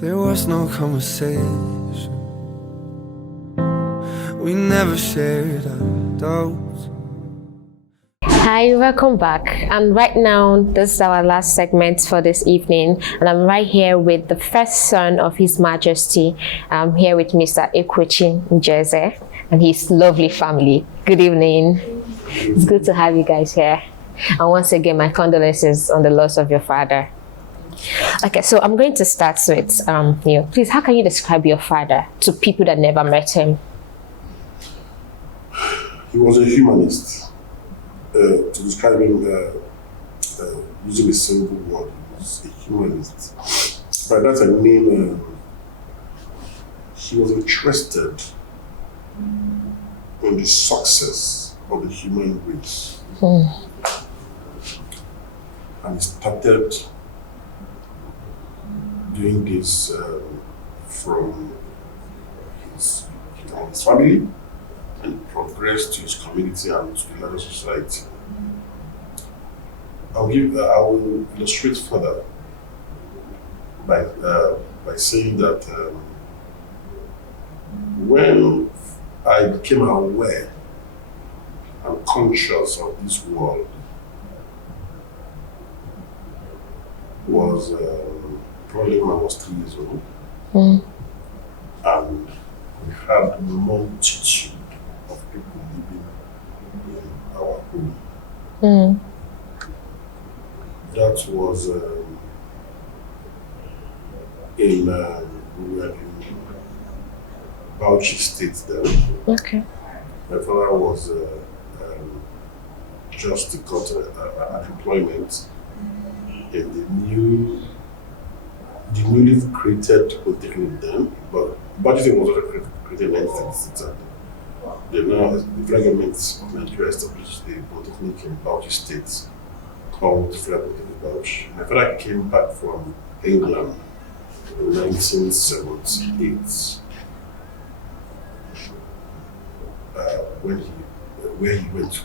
There was no conversation. We never shared our doubts. Hi, welcome back. And right now, this is our last segment for this evening. And I'm right here with the first son of His Majesty. I'm here with Mr. Ekwochi Njeze and his lovely family. Good evening. It's good to have you guys here. And once again, my condolences on the loss of your father. Okay, so I'm going to start with you. Please, how can you describe your father to people that never met him? He was a humanist. To describe him using a single word, he was a humanist. By that I mean he was interested in the success of the human race. And he started doing this from his family and progressed to his community and to the larger society. I will illustrate further by saying that when I became aware and conscious of this world was probably when I was 3 years old, and we had a multitude of people living in our home. That was we were in Bauchi State then. Okay. My father was just got an employment in the newly created polytechnic then, but Bauchi was already created in 1966. The federal government of Nigeria established the polytechnic in Bauchi State called Federal Polytechnic Bauchi. My father came back from England in 1978 where he went to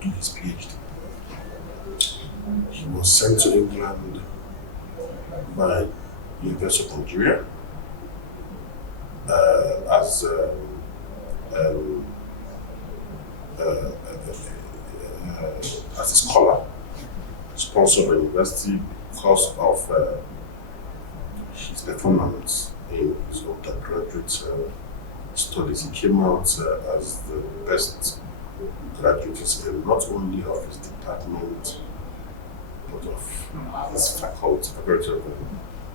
do his PhD. He was sent to England by University of Nigeria as a scholar, sponsored by the university because of his performance in his undergraduate studies. He came out as the best graduate in not only of his department, but of his faculty of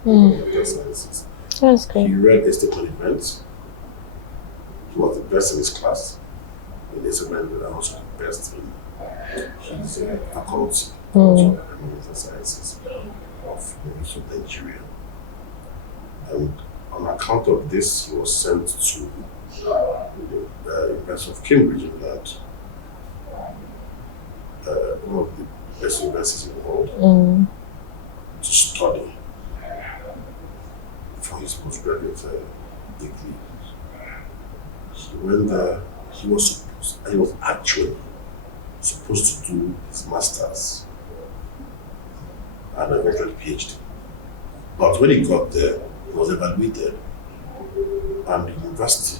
computer sciences. That's great. He read estate management. He was the best in his class in estate management and also the best in his faculty of computer sciences of the University of Nigeria. And on account of this, he was sent to the University of Cambridge, England, one of the best universities in the world, to study for his postgraduate degree. He went there. He was actually supposed to do his master's and eventually PhD. But when he got there, he was evaluated, and the university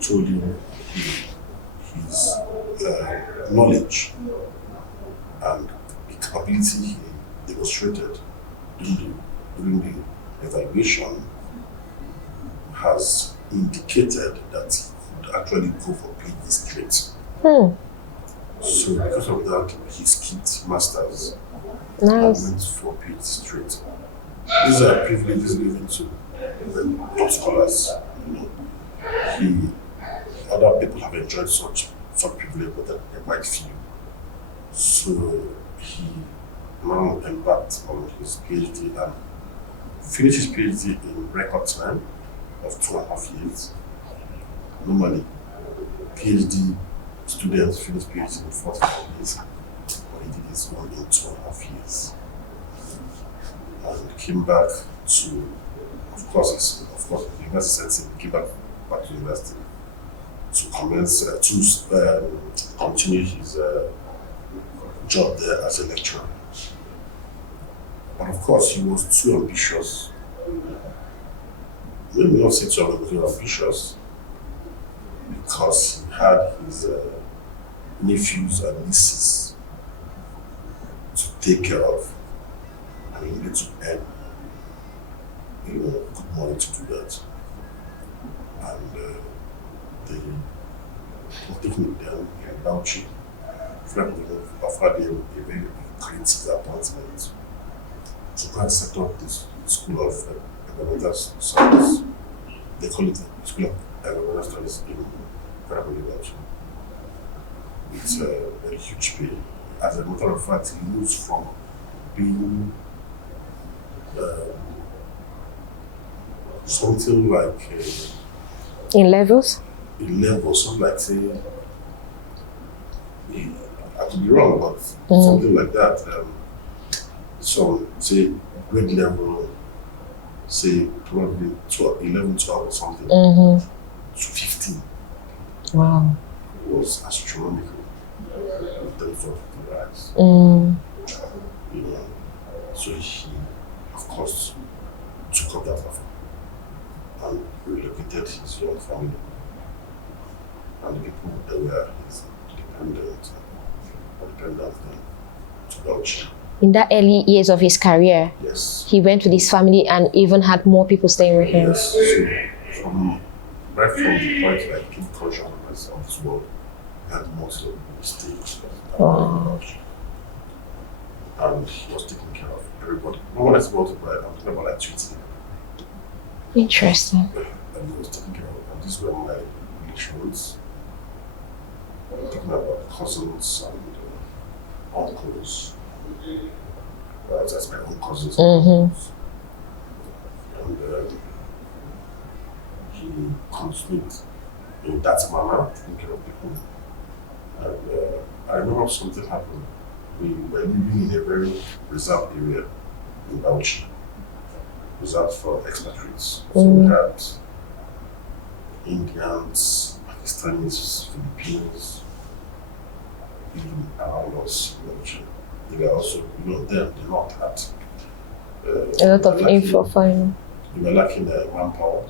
told him his knowledge and the capability he demonstrated during the evaluation has indicated that he could actually go for PhD straight. So because of that, he skipped masters and went for PhD straight. These are privileges given to top scholars. Other people have enjoyed such privilege, but they're quite few. So he now embarked on his PhD and finished his PhD in record time of 2.5 years. Normally, PhD students finish PhD in 4 years, but he did his own in 2.5 years. And came back to, of course, the university sent him, came back to the university to commence, to continue his job there as a lecturer. But of course, he was too ambitious let me not say too ambitious, because he had his nephews and nieces to take care of, and he needed to earn good money to do that. And they were taking them in Bauchi. Friend offered him a very great appointment to go and set up this school of environmental studies. They call it the School of Environmental Studies in Bauchi. It's a very huge pay. As a matter of fact, he moves from being something like in levels? In levels, something like, say, I could be wrong, but something like that. So, say, grade level, say, probably 12, 11, 12 or something, to 15. Wow. It was astronomical in terms of the rise. So he, of course, took up that offer and relocated his young family and the people that were his dependents to Bauchi. In that early years of his career, yes, he went with his family and even had more people staying with him. Yes, so right from the point I became conscious of myself as well, I had most of the mistakes. Wow. And he was taking care of everybody. No one is about to buy, I'm talking about like treating. Interesting. And he was taking care of, and these were my relations. I'm talking about cousins and uncles. That's my own cousins. And he continued in that manner, taking care of people. And I remember something happened. We were living in a very reserved area in Bauchi, reserved for expatriates. So we had Indians, Pakistanis, Filipinos, even around us. They were also, them, they not had a lot of info for him. We were lacking manpower,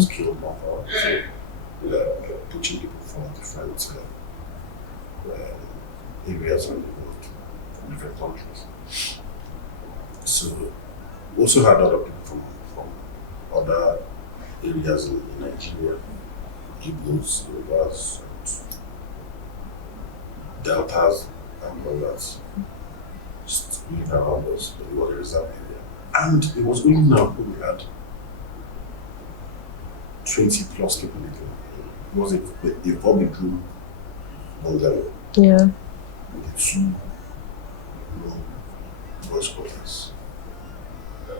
skilled manpower. So we were poaching people from different areas and different countries. So we also had other people from other areas in Nigeria, Igbos, Yorubas, Deltas, and others living around us. It was a reserve area. And it was only now when we had 20 plus people living. It was a 4-bedroom bungalow. Yeah. With 2 boys' quarters.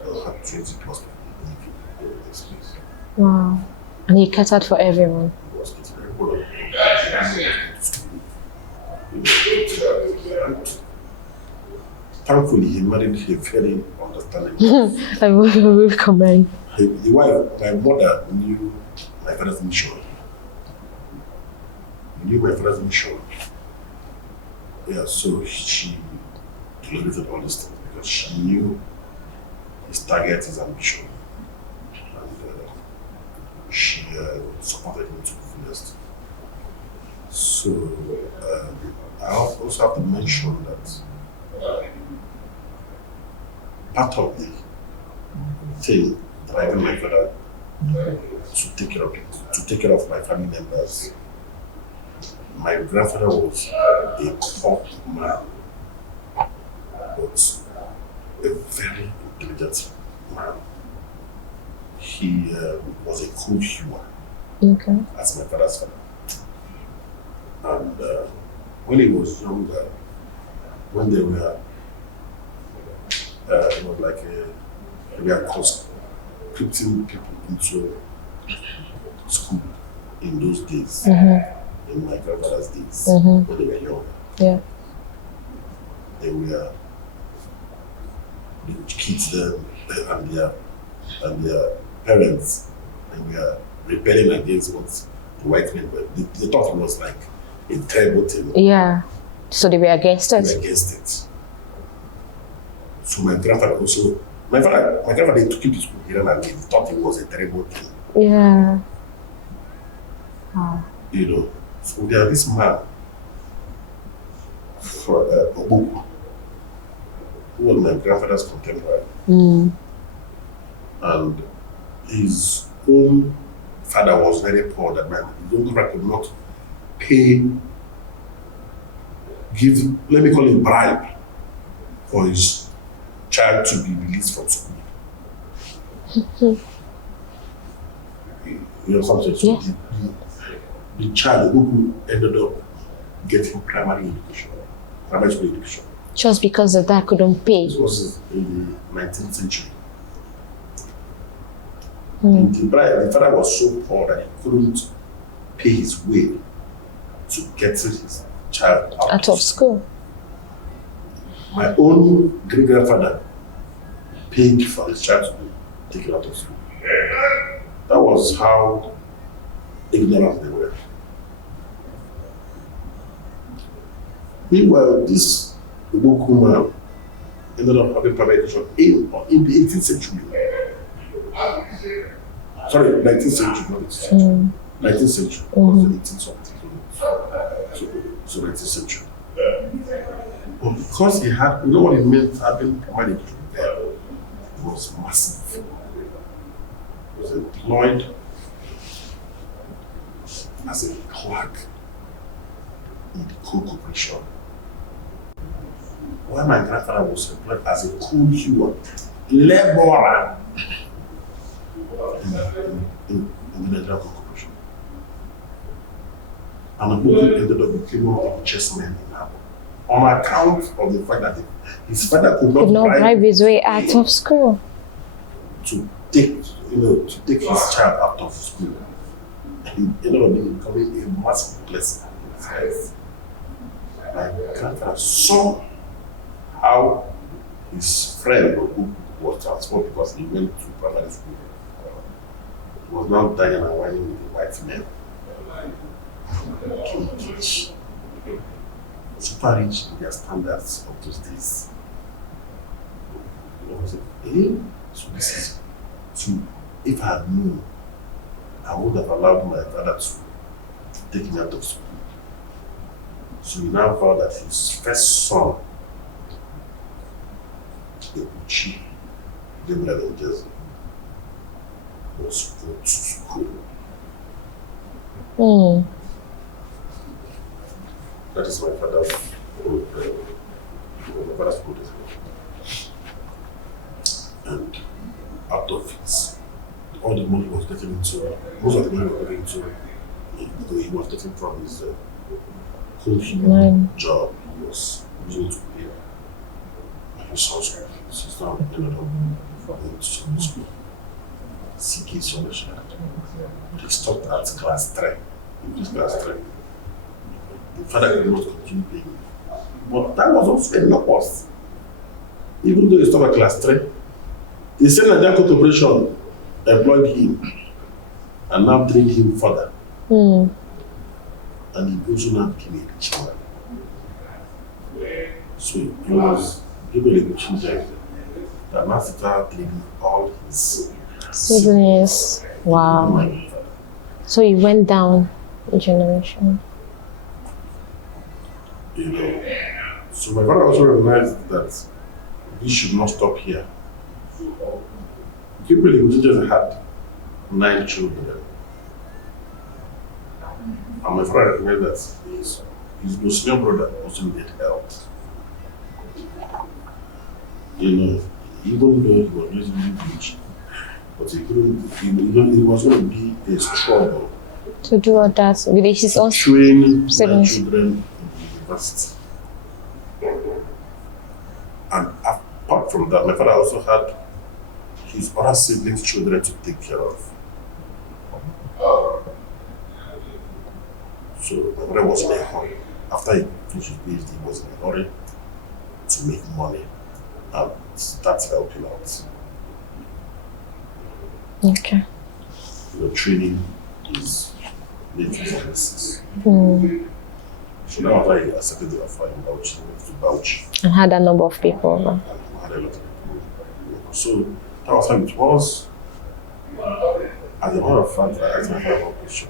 We had 20 plus people living in this place. Wow. And he catered for everyone. It was very well. Thankfully, he married a very understanding wife. I will commend. The wife, my mother, knew my father's mission. Knew my father's mission. Yeah, so she tolerated all these things because she knew his target, his ambition. And she supported him to the fullest. So I also have to mention that part of the thing driving my father to take care of people, to take care of my family members. My grandfather was a poor man, but a very intelligent man. He was a cold humor. Okay. As my father's father. And when he was younger, when they were, it was like they were conscripting people into school in those days, in my grandfather's days, when they were younger. Yeah. They would kids them and their parents, and we are rebelling against what the white men were. They thought it was like a terrible thing. Yeah. So they were against it? They were against it. So my grandfather also My grandfather, they took him to school here and they thought it was a terrible thing. Yeah. Wow. You know, so there this man for Obuku, who was my grandfather's contemporary. And his own father was very poor that man. His own father could not let me call it bribe for his child to be released from school. You know something? So Yeah. the child who ended up getting primary school education. Just because the dad couldn't pay. This was in the 19th century. The father was so poor that he couldn't pay his way to get his child Out of school. My own great-grandfather paid for his child to be taken out of school. That was how ignorant they were. Meanwhile, this Ubuku man ended up having private education in the 18th century. Sorry, 19th century, not 18th century. 19th century, was the 18th something. So 19th century. But because he had, you know what it meant having primary education there? It was massive. He was employed as a clerk in the coal corporation. While my grandfather was employed as a coal hewer, laborer in the Nigerian coal corporation. And Ebuka ended up becoming one of the Jasmine in Abor, on account of the fact that his father could not bribe his way out of school. To take his child out of school. He ended up becoming a massive blessing in his life. My grandfather saw how his friend was transformed because he went to primary school. He was now dying and whining with the white men. Super rich in their standards of those days. I was like, so this is, so if I had known, I would have allowed my father to take me out of school. So he now vowed that his first son, Ekwochi Njeze, was go to school. That is my father's school. And out of it, all the money was getting into, most of the money was getting into, he was getting from his coaching job, he was using to pay his son's school. He's now ended up going to school. CK Solution. He stopped at class 3. In this class 3. The father could not continue paying. But that was also a loss. Even though he stopped at class 3, the same Nigerian corporation employed him and now trained him further. And he also now became a rich man. So he was Ekwochi Njeze that now started training all his siblings. Wow. So he went down a generation. You know. So my father also recognized that this should not stop here. Ekwochi Njeze had 9 children. And my father recognized that his senior brother also needed help. You know, even though he was reasonably rich, but he couldn't, it was going to be a struggle to do all that with his own train my siblings. children in the university. And apart from that, my father also had his other siblings' children to take care of. So my father was in a hurry. After he finished his PhD, he was in a hurry to make money and start helping out. Okay. You know, training his native services. So now after he accepted the offer in Bauchi, to Bauchi. And had a number of people. And had a lot of people So that was how it was. As a matter of fact, I asked my father one question.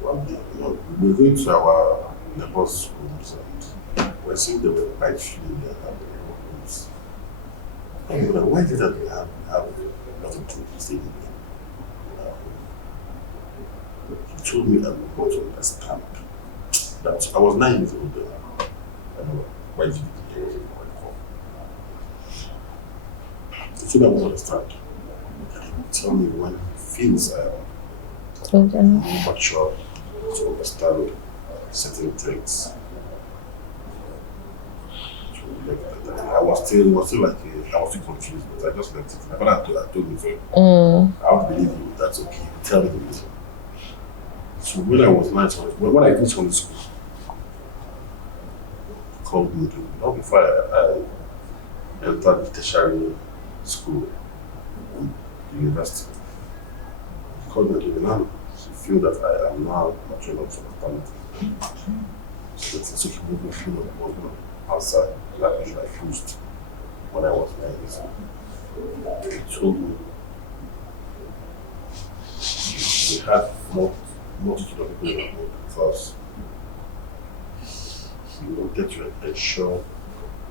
One day, we were going to our neighbors' homes and we were seeing them were quite feeling their homes. And we were like, why is it that we have nothing to say? He told me I would want to understand that I was 9 years old then. I know why did he was in my call. He told me I would understand. And he would tell me when he feels I am mature to understand certain things. I was still like I was still confused, but I just left it. My father told me, I don't believe you, that's okay. Tell me the reason. So when I was 9, when I finished from the school, he called me to, before I entered the tertiary school in the university. He called me to now. He feel that I am now mature enough to understand it. So he made me feel like I was going to answer that question I refused when I was 9 years old. He told me he had multitude of people in the world because he wanted to ensure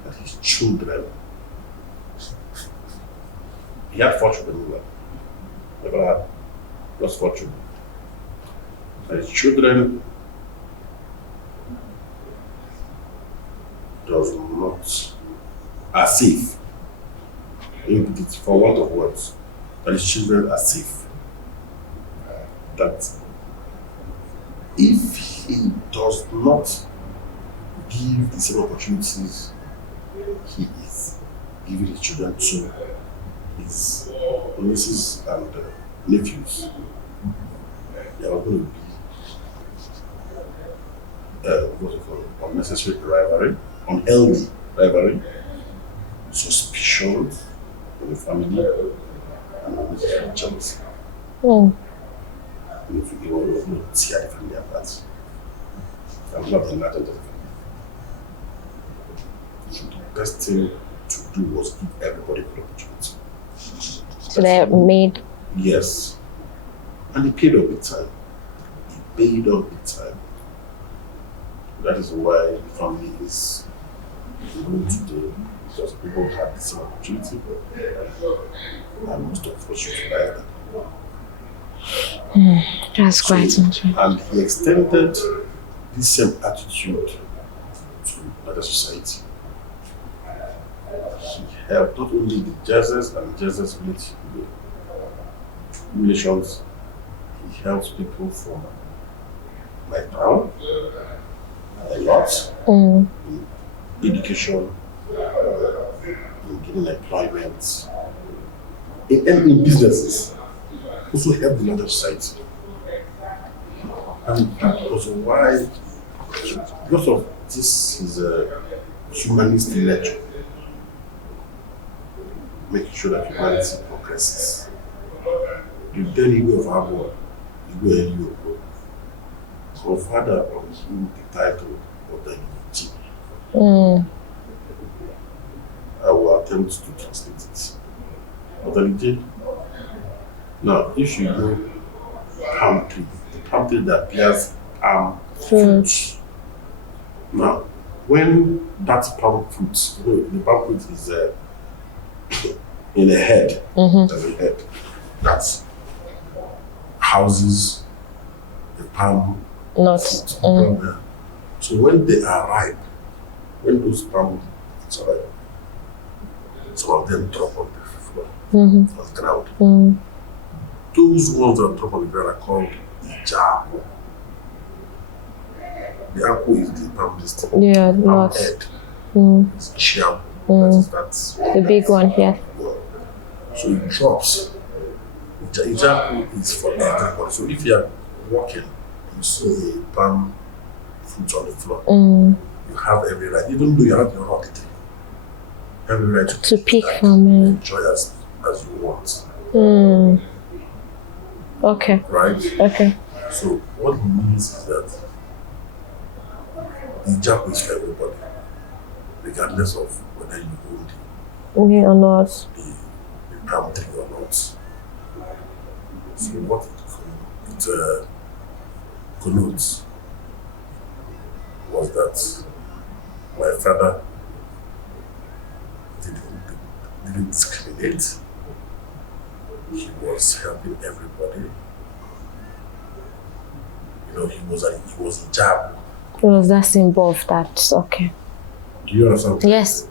that his children, he had 4 children, never had just 4 children. And his children does not are safe. For want of words, that his children are safe. That if he does not give the same opportunities he is giving his children to his nieces and nephews, there are going to be unnecessary rivalry, unhealthy rivalry, suspicion in the family, and unnecessary jealousy. If you want to tear the family apart, I'm not enlightened of the family. So the best thing to do was give everybody good opportunity. So they made. Yes. And he paid up the time. He paid up the time. That is why the family is good today, because people had the same opportunity, and most of us should try that. That's quite interesting. And he extended this same attitude to other society. He helped not only the Njezes and Njeze's relations, he helps people from my town a lot in education, in getting employment, in businesses. Also help the larger society. And that was why, because of this is a humanist nature, making sure that humanity progresses. The then Igwe of Abor, Igwe Oluwakemi, her father on him the title Odalije Chat. I will attempt to translate it. Odalije. Now, if you go palm tree, the palm tree that bears palm fruit. Now, when that palm fruit, the palm fruit is in a head, there's a head that houses the palm fruit. So when they are ripe, when those palm fruits are ripe, some of them drop on the floor, on the ground. Those ones that drop on the ground are called Ijabo. The apple is the palm listing. Yeah, palm head. It's Chisom. That's the big one here. So it drops. Ijabo is for everybody. So if you are walking, you see a palm fruit on the floor, you have every right, even though you have your rock tree, every right to pick from it. Enjoy as you want. Okay. Right? Okay. So what it means is that the job is for everybody, regardless of whether you own Yeah, or not. The palm tree or not. So what it connotes was that my father didn't discriminate. He was helping everybody. You know, he was a jab. It was that symbol of that. Okay. Do you understand? Yes,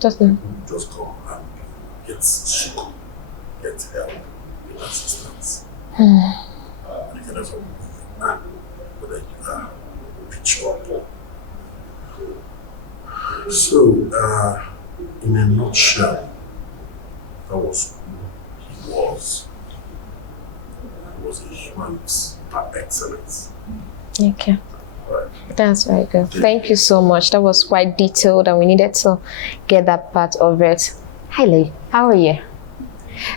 just now. Just come and get shook, get help, get assistance. Regardless of whether you are rich or poor. So, in a nutshell, that was who he was. He was a human par excellence. Okay. Right. That's very good. Thank you so much. That was quite detailed and we needed to get that part of it. Hi, Lee. How are you?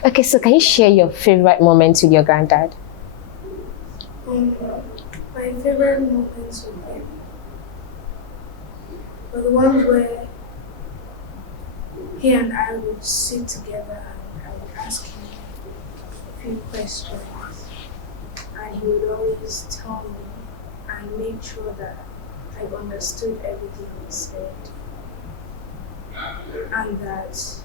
Okay, so can you share your favorite moments with your granddad? My favorite moments with him were the ones where he and I would sit together and I would ask him a few questions and he would always tell me and make sure that I understood everything he said and that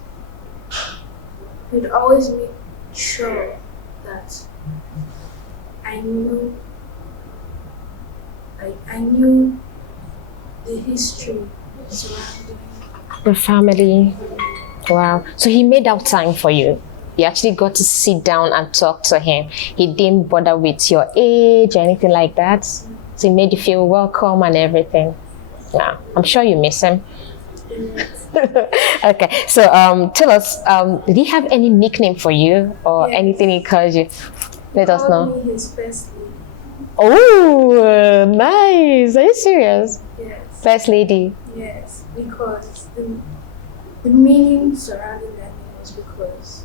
he'd always make sure that I knew the history surrounding The family. Wow. So he made out time for you. You actually got to sit down and talk to him. He didn't bother with your age or anything like that. So he made you feel welcome and everything. Yeah, I'm sure you miss him. Okay, so tell us, did he have any nickname for you or anything he called you? Let us know. me his first lady. Oh, nice. Are you serious? Yes. First lady. Yes, because the meaning surrounding that name is because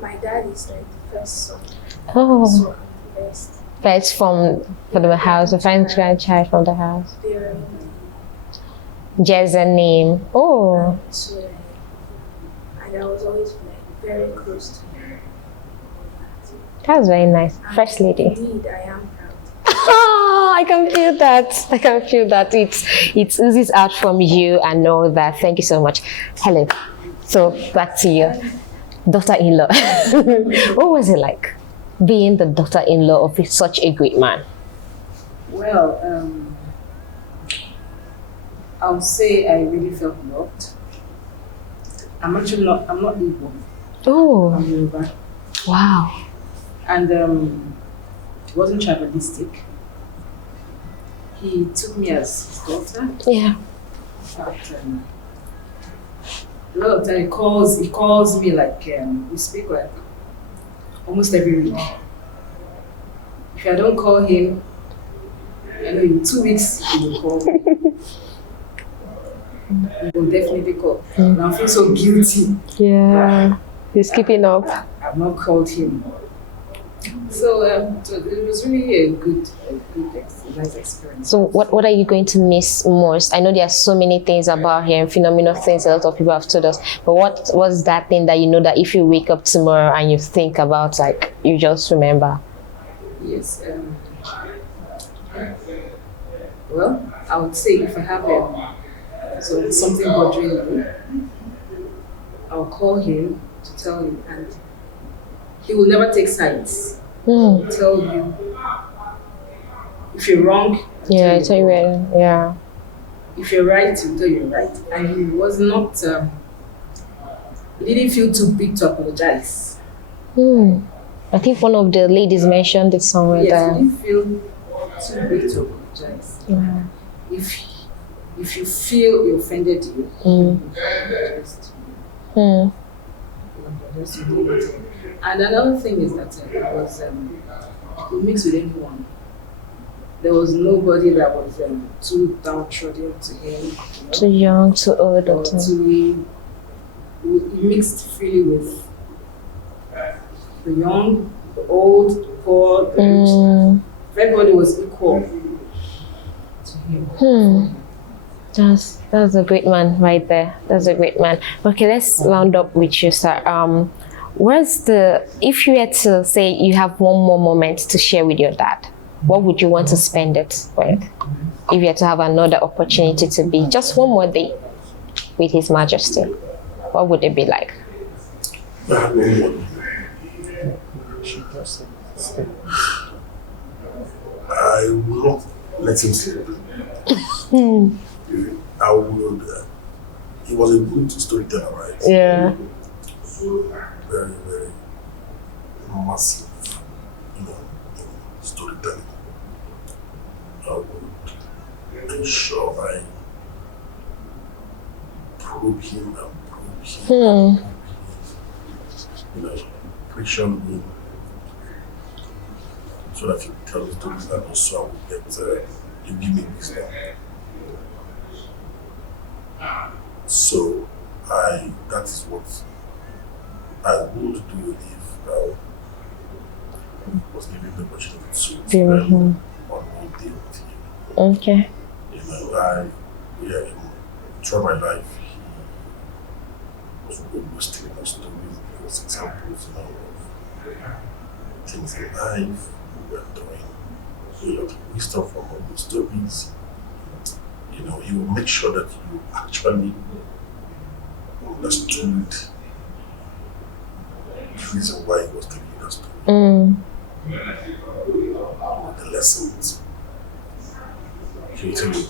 my dad is like the first son. Oh. So I'm the best. First from the house, the first grandchild from the house. They're Njeze name. Oh. so and I was always like very close to her. That's very nice. First lady. Indeed, I am proud. Oh, I can feel that. I can feel that. It oozes out from you. I know that. Thank you so much. Hello. So back to you. Daughter-in-law. What was it like being the daughter-in-law of such a great man? Well, I would say I really felt loved. I'm not Igbo. Oh. I'm Yoruba. Wow. And it wasn't tribalistic. He took me as his daughter. Yeah. But, a lot of time he calls me like, we speak like almost every week. If I don't call him, I know in 2 weeks he will call me. He will definitely call. And I feel so guilty. Yeah. He's keeping up. I've not called him. So, so it was really a nice experience. So what are you going to miss most? I know there are so many things about him, phenomenal things a lot of people have told us. But what was that thing that you know that if you wake up tomorrow and you think about, like, you just remember? Yes. Well, I would say if I have something bothering me, I'll call him to tell him, and he will never take sides. He'll tell you if you're wrong. Yeah, I tell you when. Yeah. If you're right, he'll tell you you're right. And he was not. He didn't feel too big to apologize. I think one of the ladies mentioned it somewhere. Yes, he didn't feel too big to apologize. Yeah. If you feel he offended you, just and another thing is that it was he mixed with anyone. There was nobody that was too downtrodden to him. Too young, too old, or he mixed freely with the young, the old, the poor, the rich. Everybody was equal to him. That's a great man right there. That's a great man. Okay, let's round up with you, sir. If you had to say you have one more moment to share with your dad, what would you want to spend it with? If you had to have another opportunity to be just one more day with His Majesty, what would it be like? I will not let him sleep. I would. He was a good storyteller, right? Yeah. Very, very massive, storytelling. I would ensure I probe him and probe him. Question him so that he will tell the stories, and also I will get you give me wisdom. So that is what I would do if I was given the opportunity to spend one more day with him. Okay. Throughout my life, he was always telling us stories, because examples, of things in life. We were doing a lot of wisdom from all those stories. He will make sure that you actually understood the reason why he was telling you that story. The lessons. He will tell you,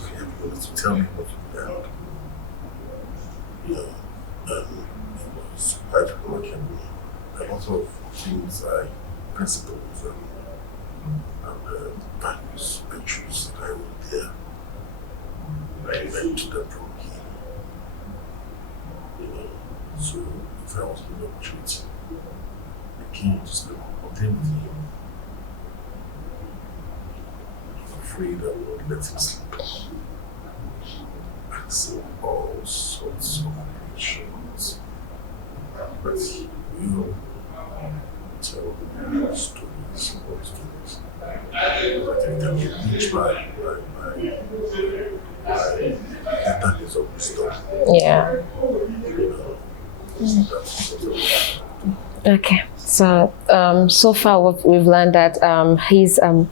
to tell me what you learned. And it was quite remarkable. A lot of things, principles and values, virtues that I would there. I went to them from him. So if I was given the opportunity, I came to spend one day with him. I'm afraid I would let him sleep. Ask him all sorts of questions. But he will tell me stories, all stories. But every time you reach that is of wisdom. Yeah. Okay. So so far we've learned that he's a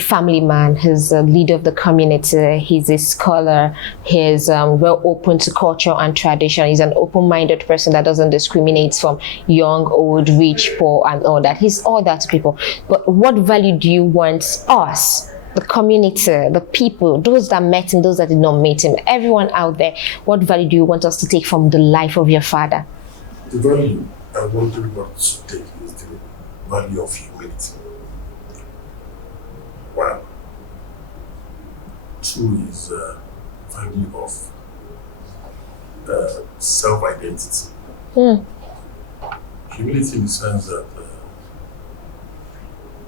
family man, he's a leader of the community, he's a scholar, he's well open to culture and tradition, he's an open-minded person that doesn't discriminate from young, old, rich, poor and all that. He's all that to people. But what value do you want us, the community, the people, those that met him, those that did not meet him, everyone out there, what value do you want us to take from the life of your father? The value I want everyone to take is the value of humility. 1. 2 is value of self-identity. Humility in the sense that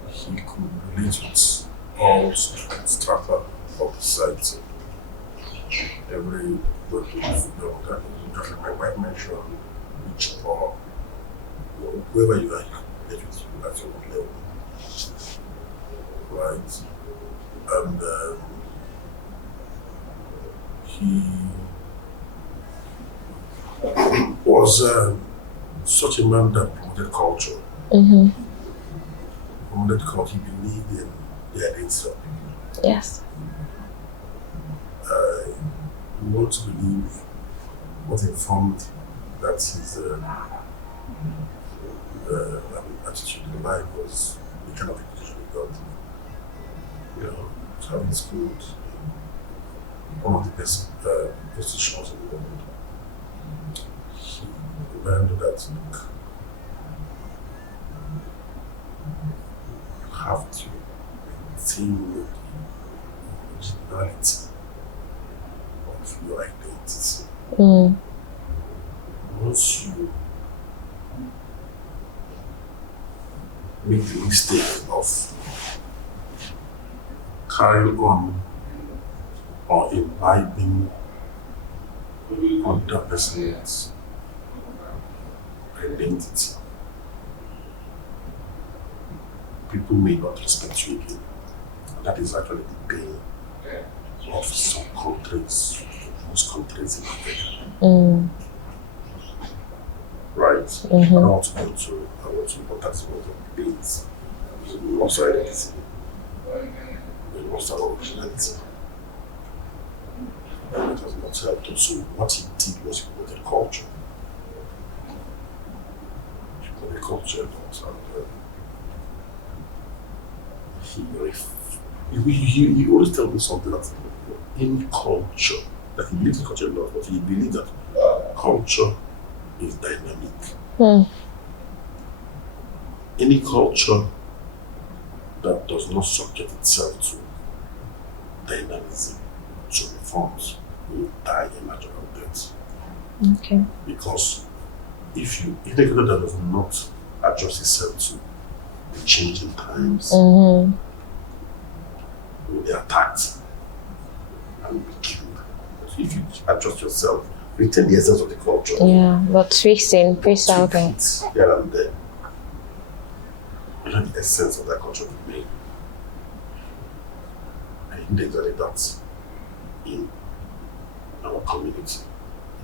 he could relate with all strata of society. Everybody, just like my wife mentioned, rich or whoever you are, you can relate with you at your own level. Right? And he was such a man that promoted culture. Promoted culture, he believed in the identity of people. Yes. We want to believe what informed that his attitude in life was the kind of education he got. Having schooled in one of the best positions in the world. He learned that look, you have to maintain the originality of your identity. Once you make the mistake of carrying on or imbibing other person's identity, people may not respect you again. And that is actually the pain of some countries most countries in Africa. Right? Mm-hmm. I don't want to go to, but that's what the things. We lost our identity. We lost our originality. And it has not helped us. So what he did was he put a culture. He put a culture in us, and he always tells me something that in culture, that he believes in culture a lot, but he believes that culture is dynamic. Any culture that does not subject itself to dynamism, to reforms, will die a natural death. Okay. Because if a culture that does not adjust itself to the changing times, will be attacked and be killed. So if you adjust yourself, retain the essence of the culture. Yeah, but fixing, face out there. Here and there. You know the essence of that culture remain. I think exactly that in our community,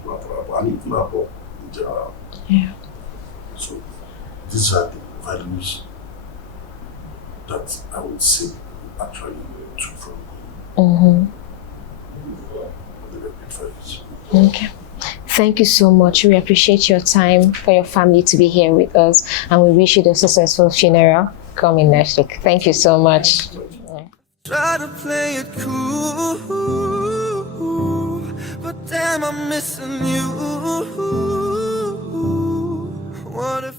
in Abor, and in Abor in general. Yeah. So these are the values that I would say actually took from me. They were good values. Okay. Thank you so much. We appreciate your time for your family to be here with us, and we wish you the successful funeral coming next week. Thank you so much. Try to play it cool, but damn, I'm missing you. What if